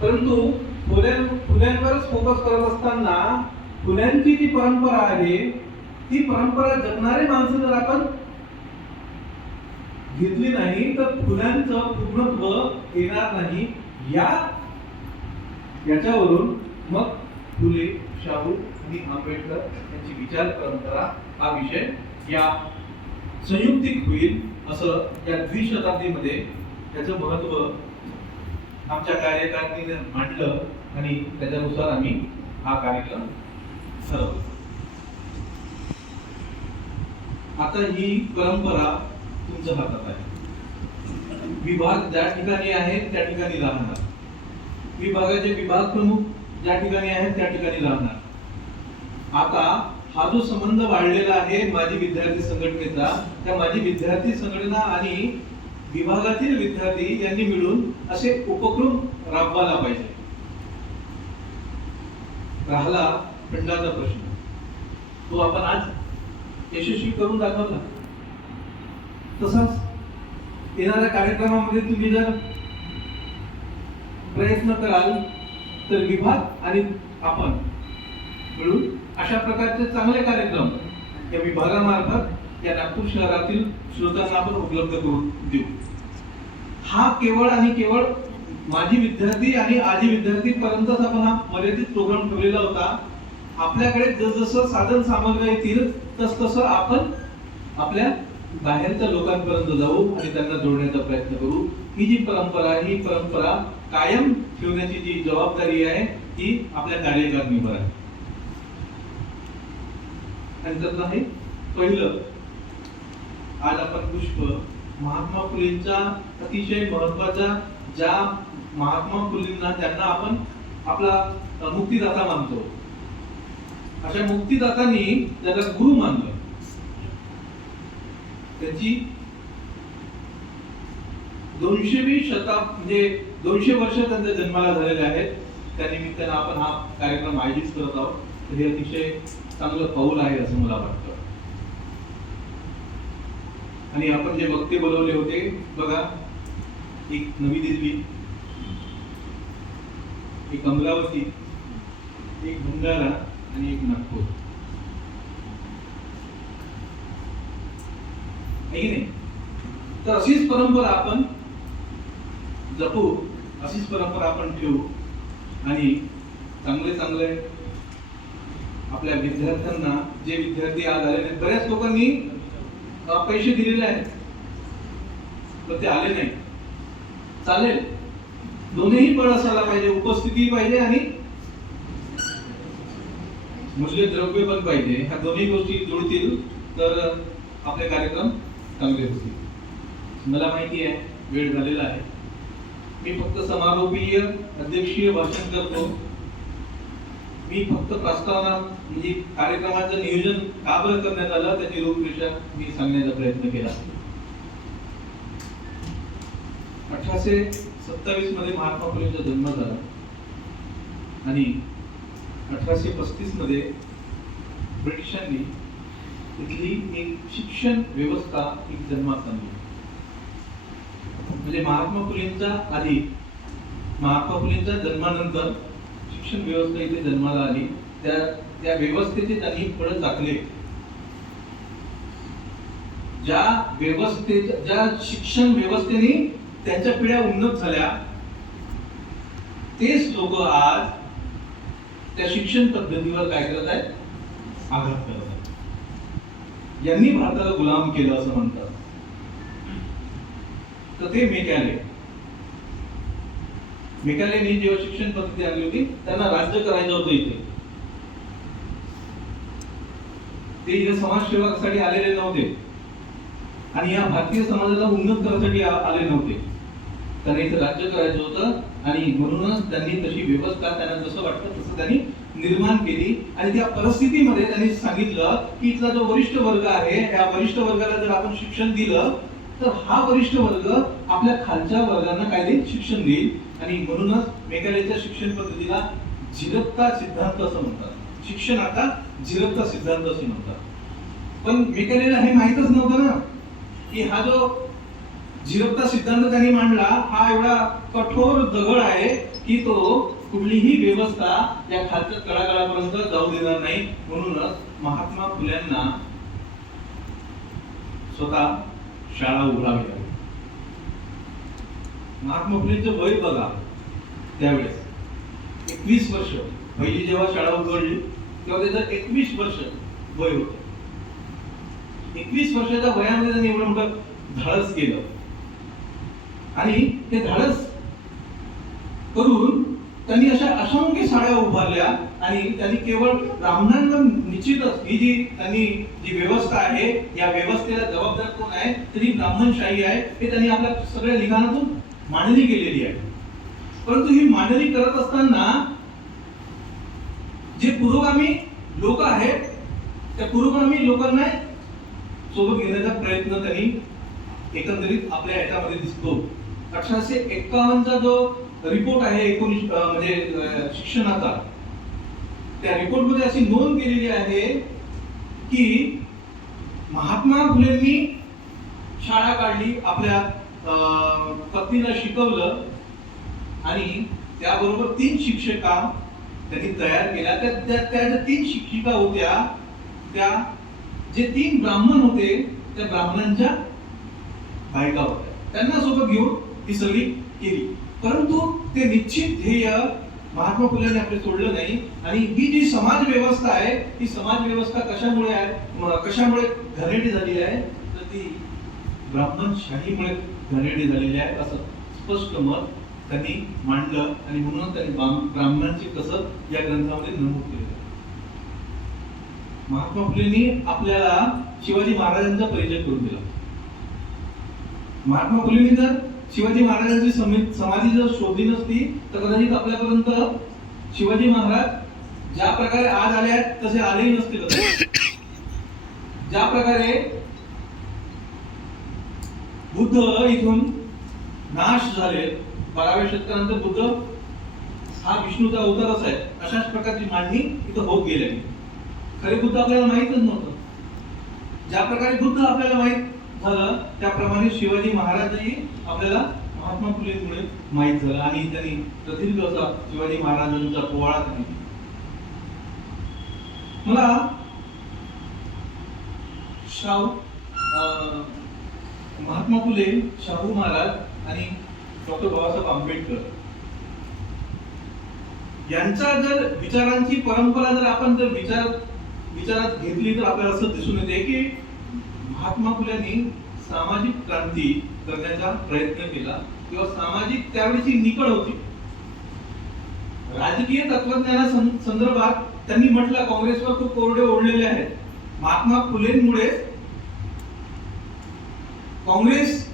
परंतु फुल्यांवरच फोकस करत असताना फुल्यांची जी परंपरा आहे ती परंपरा जपणारे माणसं जर आपण घेतली नाही तर फुल्यांचं पूर्णत्व येणार नाही. याच्यावरून मग फुले, शाहू आणि आंबेडकर यांची विचार परंपरा हा विषय या संयुक्तिक होईल असं या द्विशताब्दीमध्ये त्याचं महत्व आमच्या कार्यकारिणीने मांडलं आणि त्याच्यानुसार आम्ही हा कार्यक्रम ठरवला. आता ही परंपरा तुमच्या हातात आहे. विभाग ज्या ठिकाणी आहेत त्या ठिकाणी राहणार, विभागाचे विभाग प्रमुख ज्या ठिकाणी आहेत त्या ठिकाणी राहणार. आता हा जो संबंध वाढलेला आहे माझी विद्यार्थी संघटनेचा, त्या माझी विद्यार्थी संघटना आणि विभागातील विद्यार्थी यांनी मिळून असे उपक्रम राबवायला पाहिजे. राहिला फंडाचा प्रश्न, तो आपण आज यशस्वी करून दाखवला. तसाच येणाऱ्या कार्यक्रमामध्ये तुम्ही जर प्रयत्न कराल तर विभाग आणि आपण मिळून अशा प्रकारचे चांगले कार्यक्रम या विभागामार्फत या नागपूर शहरातील श्रोत्यांना आपण उपलब्ध करून देऊ. हा केवळ आणि केवळ माजी विद्यार्थी आणि आजी विद्यार्थी पर्यंतच आपण हा मर्यादित प्रोग्राम ठेवलेला होता. आपल्याकडे जसं साधन सामग्री येतील तसं आपण आपल्या बाहेरच्या लोकांपर्यंत जाऊ आणि त्यांना जोडण्याचा प्रयत्न करू. ही जी परंपरा आहे ही परंपरा कायम ठेवण्याची जी जबाबदारी आहे ती आपल्या कार्यकारिणीवर आहे. आणि त्यातलं आहे पहिलं, आज आपण पुष्प महात्मा फुलेंच्या अतिशय महत्वाच्या ज्या महात्मा फुलेंना ज्यांना आपण आपला मुक्तिदाता मानतो, अशा मुक्तिदातांनी ज्याला गुरु मानलं, त्याची 200वी म्हणजे 200 वर्ष त्यांच्या जन्माला झालेले आहेत. त्या निमित्तानं आपण हा कार्यक्रम आयोजित करत आहोत. तर हे अतिशय चांगलं पाऊल आहे असं मला वाटतं. आणि आपण जे वक्ते बोलवले होते बघा, एक नवी दिल्ली, एक अमरावती, एक भंडारा आणि एक नागपूर. नाही, तर अशीच परंपरा आपण जपू, अशीच परंपरा आपण ठेवू आणि चांगले चांगले आपल्या विद्यार्थ्यांना, जे विद्यार्थी आज आले नाही, बऱ्याच लोकांनी पैसे दिलेले आहेत पण ते आले नाही, चालेल, दोन्ही पण असायला पाहिजे, उपस्थिती पाहिजे आणि मूल्य द्रव्य पण पाहिजे. ह्या दोन्ही गोष्टी जुळतील तर आपले कार्यक्रम चांगले होतील. मला माहिती आहे वेळ झालेला आहे. मी फक्त समारोपीय अध्यक्षीय भाषण करतो. मी फक्त प्रस्तावना म्हणजे कार्यक्रमाचं नियोजन का बरं करण्यात आलं त्याची रूपरेषा मी सांगण्याचा प्रयत्न केला. 1827 मध्ये महात्मा फुलेंचा जन्म झाला आणि 1835 मध्ये ब्रिटिशांनी इथली एक शिक्षण व्यवस्था एक जन्मात आणली. म्हणजे महात्मा फुलेंच्या आधी, महात्मा फुलेंच्या जन्मानंतर शिक्षण व्यवस्था इथे जन्माला आली. त्या व्यवस्थेचे त्यांनी फळ चाखले. ज्या शिक्षण व्यवस्थेने त्यांच्या पिढ्या उन्नत झाल्या, तेच लोक आज त्या शिक्षण पद्धतीवर काय करत आहेत, आघात करत आहेत. यांनी भारताला गुलाम केलं असं म्हणतात. तर ते मेकॅलेनी जेव्हा शिक्षण पद्धती आणली होती त्यांना राज्य करायचं होतं इथे. ते इथे समाजसेवासाठी आलेले नव्हते आणि या भारतीय समाजाला उन्नत करण्यासाठी आले नव्हते. त्यांना इथे राज्य करायचं होतं आणि म्हणूनच त्यांनी तशी व्यवस्था त्यांना जसं वाटतं तसं त्यांनी निर्माण केली. आणि त्या परिस्थितीमध्ये त्यांनी सांगितलं की इथला जो वरिष्ठ वर्ग आहे, या वरिष्ठ वर्गाला जर आपण शिक्षण दिलं तर हा वरिष्ठ वर्ग आपल्या खालच्या वर्गांना काय देईल, शिक्षण देईल. आणि म्हणूनच मेकॅलेच्या शिक्षण पद्धतीला झिरकता सिद्धांत असं म्हणतात. शिक्षण आता झिरकता सिद्धांत असं म्हणतात. पण मेकॅलेला हे माहीतच नव्हतं ना की हा जो झिरपता सिद्धांत त्यांनी मांडला हा एवढा कठोर दगड आहे की तो कुठलीही व्यवस्था या खालच्या तळागाळापर्यंत जाऊ देणार नाही. म्हणूनच महात्मा फुल्यांना स्वतः शाळा उघडावी लागली. महात्मा फुलेंचं वय बघा, त्यावेळेस 21 वर्ष. पहिली जेव्हा शाळा उघडली तेव्हा त्याचं 21 वर्ष वय होतं. 21 वर्षाच्या वयामध्ये त्यांनी एवढं मोठं धाडस केलं आणि ते धाडस करून त्यांनी अशा असंख्य शाळा उभारल्या आणि त्यांनी केवळ ब्राह्मणांना निश्चितच ही जी व्यवस्था आहे या व्यवस्थेला जबाबदार कोण आहे तर ही ब्राह्मणशाही आहे हे त्यांनी आपल्या सगळ्या लिखाणातून मांडणी केलेली आहे. परंतु ही मांडणी करत असताना जे पुरोगामी लोक आहेत त्या पुरोगामी लोकांना सोबत घेण्याचा प्रयत्न त्यांनी एकंदरीत आपल्या याच्यामध्ये दिसतो. 1851चा जो रिपोर्ट आहे म्हणजे शिक्षणाचा, त्या रिपोर्ट मध्ये अशी नोंद केलेली आहे की महात्मा फुलेंनी शाळा काढली, आपल्या पत्नीला शिकवलं आणि त्याबरोबर 3 शिक्षिका त्यांनी तयार केल्या. त्या ज्या 3 शिक्षिका होत्या त्या जे 3 ब्राह्मण होते त्या ब्राह्मणांच्या बायका होत्या. त्यांना सोबत घेऊन ही सगळी केली. परंतु ते निश्चित ध्येय महात्मा फुलेंनी आपले सोडलं नाही आणि ही जी समाज व्यवस्था आहे ही समाज व्यवस्था कशामुळे घरेटी झालेली आहे तर ती ब्राह्मणशाहीमुळे घरेटी झालेली आहे असं स्पष्ट मत त्यांनी मांडलं आणि म्हणून त्यांनी ब्राह्मणांची कसब या ग्रंथामध्ये नमूद केलं. महात्मा फुलेंनी आपल्याला शिवाजी महाराजांचा परिचय करून दिला. महात्मा फुलेंनी जर शिवाजी महाराजांची समाधी जर शोधली नसती तर कदाचित आपल्यापर्यंत शिवाजी महाराज ज्या प्रकारे आज आले आहेत तसे आलेही नसते. कदाचित ज्या प्रकारे बुद्ध इथून नाश झाले 12व्या शतकानंतर बुद्ध हा विष्णूचा अवतारच आहे अशाच प्रकारची मांडणी इथं होत गेली. खरे बुद्ध आपल्याला माहितच नव्हतं. ज्या प्रकारे बुद्ध आपल्याला माहित झालं त्याप्रमाणे शिवाजी महाराजही आपल्याला महात्मा फुलेंमुळे माहित झालं आणि त्यांनी प्रदीर्घ असा शिवाजी महाराजांचा पोवाडा त्यांनी. मला महात्मा फुले, शाहू महाराज आणि डॉक्टर बाबासाहेब आंबेडकर यांचा जर विचारांची परंपरा जर आपण जर विचारात घेतली तर आपल्याला असं दिसून येते की महात्मा फुल्यांनी सामाजिक क्रांती करण्याचा प्रयत्न केला किंवा सामाजिक त्यावेळीची निकड होती. राजकीय तत्वज्ञाना संदर्भात त्यांनी म्हटलं काँग्रेसवर खूप कोरडे ओढलेले आहेत. महात्मा फुलेंमुळे काँग्रेस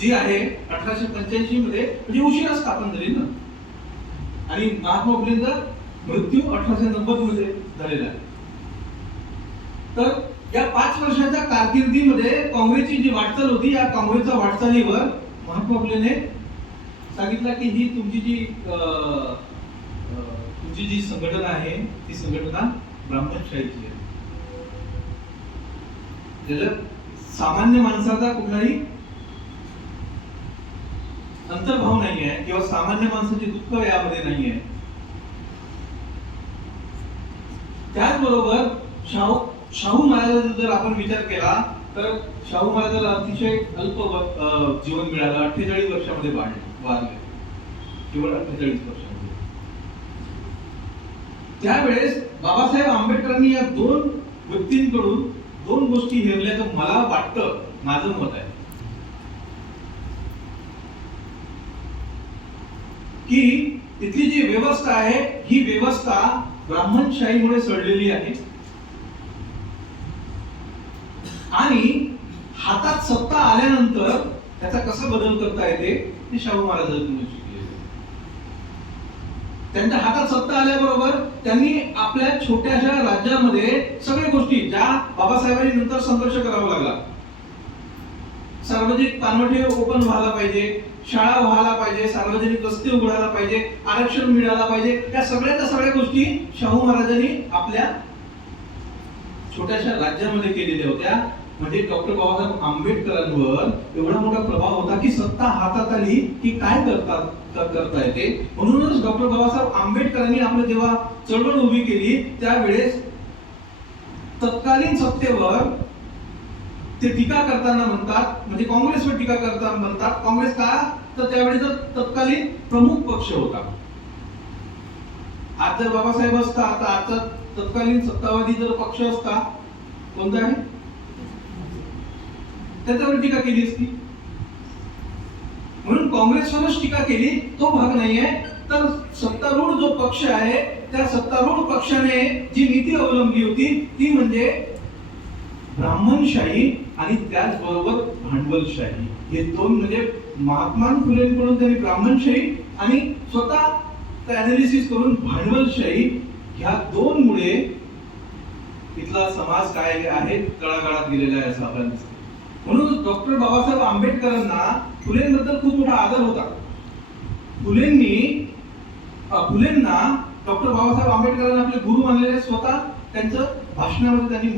जी आहे 1885 मध्ये म्हणजे उशिरा स्थापन झाली ना आणि महात्मा फुलेंचा मृत्यू 1890 मध्ये झालेला आहे. तर या 5 वर्षाच्या कारकिर्दीमध्ये काँग्रेसची जी वाटचाल होती या काँग्रेसच्या वाटचालीवर महात्मा फुलेने सांगितलं की ही तुमची जी संघटना आहे ती संघटना ब्राह्मणशाहीची आहे. ज्याच्यात सामान्य माणसाचा कुठलाही अंतर्भाव नाही आहे किंवा सामान्य माणसाचे दुःख यामध्ये नाही आहे. त्याचबरोबर शाहू महाराजांचा जर आपण विचार केला तर शाहू महाराजाला अतिशय अल्प जीवन मिळालं. 48 वर्षामध्ये वारले, केवळ 48 वर्षामध्ये. त्यावेळेस बाबासाहेब आंबेडकरांनी या 2 व्यक्तींकडून 2 गोष्टी हेरल्याचं मला वाटतं, माझं मत आहे की तिथली जी व्यवस्था आहे ही व्यवस्था ब्राह्मणशाहीमुळे सडलेली आहे आणि हातात सत्ता आल्यानंतर त्याचा कसा बदल करता येते ते शाहू महाराजांनी शिकले. त्यांच्या हातात सत्ता आल्याबरोबर त्यांनी आपल्या छोट्याशा राज्यामध्ये सगळ्या गोष्टी ज्या बाबासाहेबांनी नंतर संघर्ष करावा लागला, सार्वजनिक पाणवठे ओपन व्हायला पाहिजे, शाळा व्हायला पाहिजे, सार्वजनिक रस्ते उघडायला पाहिजे, आरक्षण मिळायला पाहिजे, या सगळ्या गोष्टी शाहू महाराजांनी आपल्या छोट्याशा राज्यामध्ये केलेल्या होत्या म्हणजे डॉक्टर बाबासाहेब आंबेडकरांवर एवढा मोठा प्रभाव होता की सत्ता हातात आली की काय करता येते. म्हणूनच डॉक्टर बाबासाहेब आंबेडकरांनी आपलं जेव्हा चळवळ उभी केली त्यावेळेस तत्कालीन सत्तेवर ते टीका करताना म्हणतात, म्हणजे काँग्रेसवर टीका करताना म्हणतात, काँग्रेस का तर त्यावेळेचा तत्कालीन प्रमुख पक्ष होता. आज जर बाबासाहेब असता, आता आजचा तत्कालीन सत्तावादी जर पक्ष असता कोणता आहे त्याच्यावर टीका केली असती. म्हणून काँग्रेसवरच टीका केली तो भाग नाहीये, तर सत्तारूढ जो पक्ष आहे त्या सत्तारूढ पक्षाने जी नीती अवलंबली होती ती म्हणजे ब्राह्मणशाही आणि त्याचबरोबर भांडवलशाही. हे दोन म्हणजे महात्मा फुलेंकडून त्यांनी ब्राह्मणशाही आणि स्वतः अनालिसिस करून भांडवलशाही ह्या दोन मुळे इथला समाज काय आहे तळागाळात गेलेला आहे असं आपल्याला दिसतं. म्हणून डॉक्टर बाबासाहेब आंबेडकरांना फुलेंबद्दल खूप मोठा आदर होता. फुलेंना डॉक्टर बाबासाहेब आंबेडकरांना आपले गुरु मानलेले स्वतः त्यांचं भाषणामध्ये त्यांनी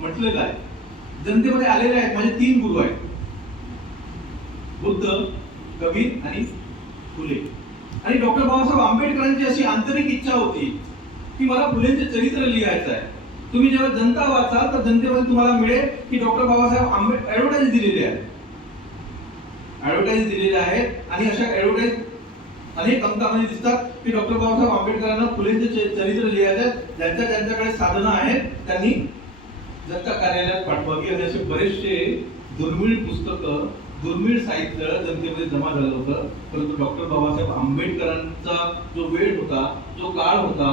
म्हटलेलं आहे. जनतेमध्ये आलेले आहेत माझे 3 गुरु आहेत, बुद्ध, कबीर आणि फुले. आणि डॉक्टर बाबासाहेब आंबेडकरांची अशी आंतरिक इच्छा होती की मला फुलेंचे चरित्र लिहायचं आहे. तुम्ही जेव्हा जनता वाचाल तर जनतेमध्ये तुम्हाला मिळेल की डॉक्टर बाबासाहेब आंबेडकर ऍडव्हर्टाईज दिलेले आहेत आणि अशा ऍडव्हर्टाईज अनेक अंकामध्ये दिसतात की डॉक्टर बाबासाहेब आंबेडकरांना फुलेंचे चरित्र लिहायचे, ज्यांच्याकडे साधनं आहेत त्यांनी जनता कार्यालयात पाठवावी. आणि असे बरेचसे दुर्मिळ पुस्तकं, दुर्मिळ साहित्य जनतेमध्ये जमा झालं होतं. परंतु डॉक्टर बाबासाहेब आंबेडकरांचा जो वेळ होता, जो काळ होता,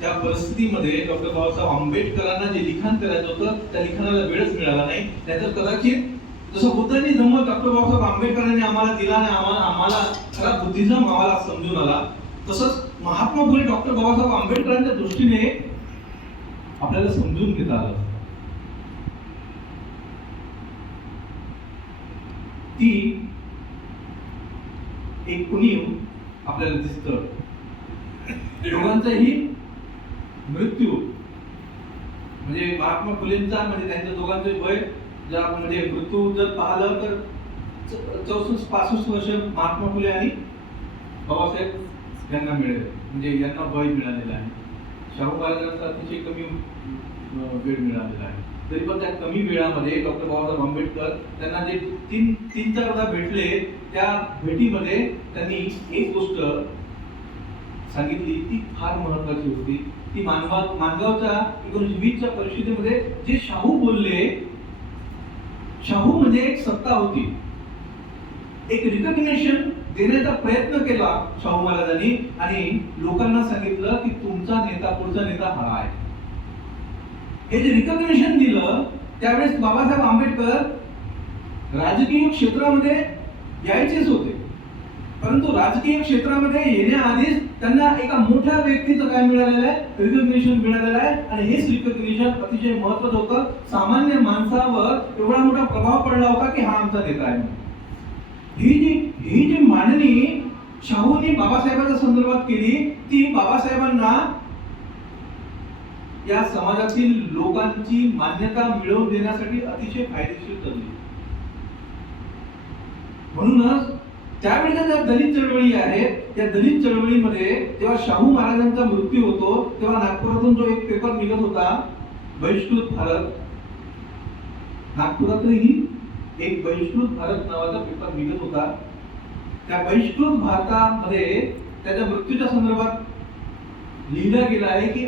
त्या परिस्थितीमध्ये डॉक्टर बाबासाहेब आंबेडकरांना जे लिखाण करायचं होतं त्या लिखाणाला वेळच मिळाला नाही. नाहीतर कदाचित जसं बुद्धांनी धम्म डॉक्टर बाबासाहेब आंबेडकरांनी आम्हाला दिला आणि आम्हाला खरा बुद्धिझम आम्हाला समजून आला, तसंच महात्मा फुले डॉक्टर बाबासाहेब आंबेडकरांच्या दृष्टीने आपल्याला समजून घेता आलं. ती एक उणीव आपल्याला दिसतं. दोघांचाही मृत्यू म्हणजे महात्मा फुलेंचा म्हणजे त्यांच्या दोघांचे वय जर आपण म्हणजे मृत्यू जर पाहिलं तर 64-65 वर्ष महात्मा फुले आणि बाबासाहेब यांना मिळेल, म्हणजे यांना वय मिळालेलं आहे. शाहू महाराजांचा अतिशय कमी वेळ मिळालेला आहे. तरी पण त्या कमी वेळामध्ये डॉक्टर बाबासाहेब आंबेडकर त्यांना जे 3-4 भेटले त्या भेटीमध्ये त्यांनी एक गोष्ट सांगितली ती फार महत्वाची होती. ती माणगावच्या 1920च्या परिषदेमध्ये जे शाहू बोलले, शाहू म्हणजे एक सत्ता होती, एक रिकग्निशन देण्याचा प्रयत्न केला शाहू महाराजांनी आणि लोकांना सांगितलं की तुमचा नेता, पुढचा नेता हा आहे. हे जे रिकग्निशन दिलं त्यावेळेस बाबासाहेब आंबेडकर राजकीय क्षेत्रामध्ये यायचेच होते, परंतु राजकीय क्षेत्रामध्ये येण्याआधीच त्यांना एका मोठ्या व्यक्तीचं काय मिळालेलं आहे, रिकग्निशन मिळालेलं आहे. आणि हेच रिकग्निशन अतिशय महत्त्वाचं होतं. सामान्य माणसावर एवढा मोठा प्रभाव पडला होता की हा आमचा नेता आहे. ही जी मांडणी शाहूंनी बाबासाहेबांच्या संदर्भात केली ती बाबासाहेबांना या समाजातील लोकांची मान्यता मिळवून देण्यासाठी अतिशय फायदेशीर ठरली. म्हणूनच त्यावेळेच्या ज्या दलित चळवळी आहेत त्या दलित चळवळीमध्ये जेव्हा शाहू महाराजांचा मृत्यू होतो तेव्हा नागपुरातून जो एक पेपर निघत होता बहिष्कृत भारत, नागपुरातही एक बहिष्कृत भारत नावाचा पेपर निघत होता. त्या बहिष्कृत भारतामध्ये त्याच्या मृत्यूच्या संदर्भात लिहिलं गेलं आहे की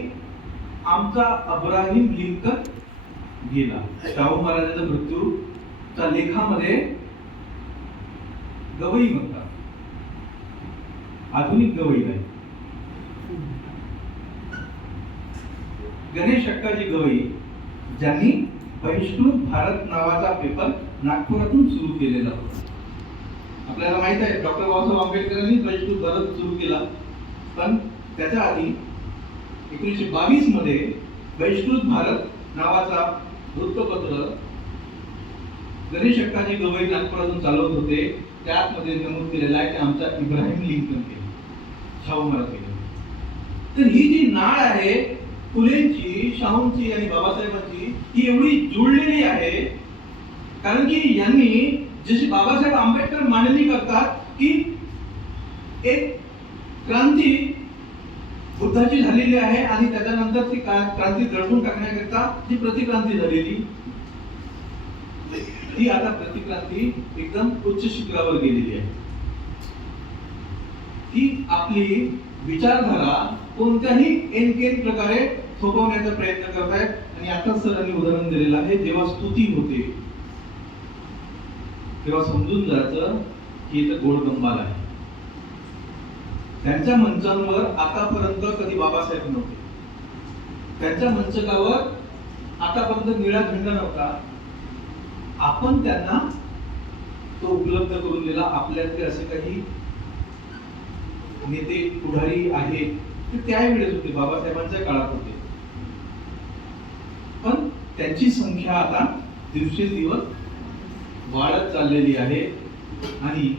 आमचा अब्राहिम लिंकन गेला. शाहू महाराजांच्या मृत्यूच्या लेखामध्ये गवई म्हणतात, आधुनिक गवई नाही. गणेश अक्काजी गवई ज्यांनी बहिष्कृत भारत नावाचा पेपर नागपुरातून सुरू केलेला होता. आपल्याला माहित आहे डॉक्टर बाबासाहेब आंबेडकरांनी बहिष्कृत भारत सुरू केला, पण त्याच्या आधी 1922 मध्ये बहिष्कृत भारत नावाचा वृत्तपत्र गणेश अक्काजी गवई नागपुरातून चालवत होते. त्यामध्ये नमूद केलेला आहे की आमचा इब्राहिम लिंकन केला, शाहू महाराज केला. तर ही जी नाळ आहे फुलेंची, शाहूंची आणि बाबासाहेबांची ही एवढी जुळलेली आहे, कारण की यांनी जशी बाबासाहेब आंबेडकर मांडणी करतात की एक क्रांती बुद्धाची झालेली आहे आणि त्याच्यानंतर ती क्रांती दडपून टाकण्याकरिता जी प्रतिक्रांती झालेली, ती आता प्रतिक्रांती एकदम उच्च शिखरावर गेलेली आहे. ती आपली विचारधारा कोणत्याही एनकेन प्रकारे थोपवण्याचा प्रयत्न करत आहेत. आणि आता सरांनी उदाहरण दिलेलं आहे, जेव्हा स्तुती होते तेव्हा समजून जायचं की इथं गोड गंबाल आहे. त्यांच्या मंचांवर आतापर्यंत कधी बाबासाहेब नव्हते, त्यांच्या मंचकावर आतापर्यंत निळा झेंडा नव्हता. आपण त्यांना तो उपलब्ध करून दिला. आपल्यातले असे काही नेते पुढारी आहेत ते त्यावेळेस होते, बाबासाहेबांच्या काळात होते, पण त्यांची संख्या आता दिवसेंदिवस वाढत चाललेली आहे. आणि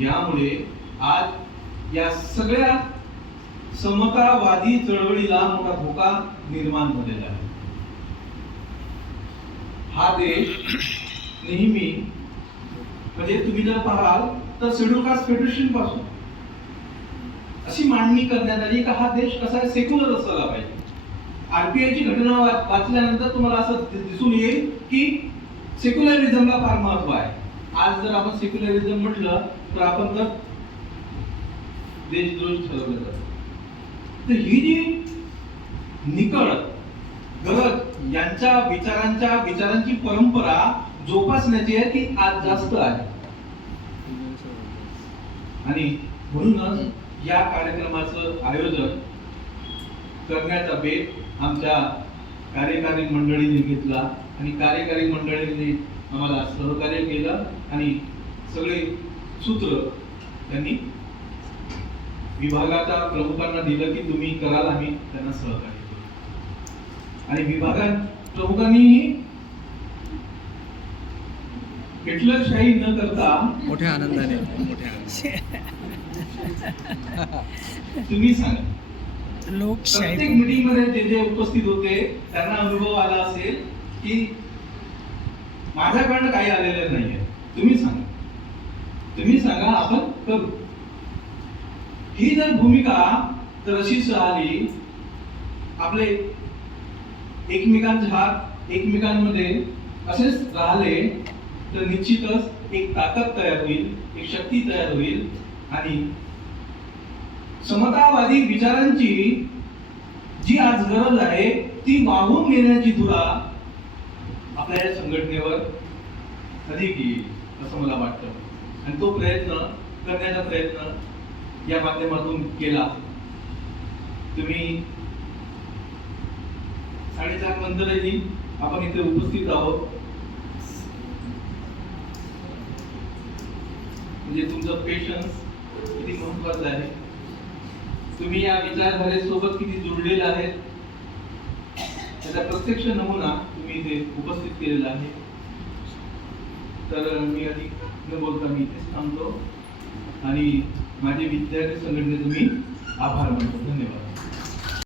यामुळे आज या सगळ्या समतावादी चळवळीला मोठा धोका निर्माण झालेला आहे. हा देश नेहमी, म्हणजे तुम्ही जर पाहाल तर शेड्यूल कास्ट फेडरेशन पासून अशी मांडणी करण्यात आली की हा देश कसा आहे, सेक्युलर असायला पाहिजे. आरपीआय ची घटना वाचल्यानंतर तुम्हाला असं दिसून येईल की सेक्युलरिझमला फार महत्व आहे. आज जर आपण सेक्युलरिझम म्हटलं तर आपण तर देशद्रोही ठरवलं जातं. तर ही जी निकळ गरज यांच्या विचारांची परंपरा जोपासण्याची आहे ती आज जास्त आहे. आणि म्हणूनच या कार्यक्रमाचं आयोजन करण्याचा बेत आमच्या कार्यकारी मंडळीने घेतला आणि कार्यकारी मंडळीने आम्हाला सहकार्य केलं आणि सगळे सूत्र त्यांनी विभागाच्या प्रमुखांना दिलं की तुम्ही कराल, आम्ही त्यांना सहकार्य केलं. आणि विभागात प्रमुखांनीही हिटलरशाही न करता मोठ्या आनंदाने तुम्ही सांगा, लोकशाही प्रत्येक मीटिंग मध्ये जे जे उपस्थित होते त्यांना अनुभव आला असेल की माझ्याकडनं काही आलेलं नाहीये. तुम्ही सांगा आपण करू. ही जर भूमिका तर अशीच राहिली, आपले एकमेकांचे हात एकमेकांमध्ये असेच राहिले तर निश्चितच एक ताकद तयार होईल, एक शक्ती तयार होईल. आणि समतावादी विचारांची जी आज गरज आहे ती वाहून नेण्याची धुरा आपल्या या संघटनेवर अधिक येईल असं मला वाटतं. आणि तो प्रयत्न करण्याचा प्रयत्न या माध्यमातून केला. तुम्ही 4:30 नंतरही आपण इथे उपस्थित आहोत, म्हणजे तुमचं पेशन्स किती महत्वाचं आहे, तुम्ही या विचारधारेसोबत किती जुळलेले आहेत त्याचा प्रत्यक्ष नमुना तुम्ही इथे उपस्थित केलेला आहे. तर मी अधिक न बोलता मी इथेच थांबतो आणि माझे विद्यार्थी संघटनेचे मी आभार मानतो. धन्यवाद.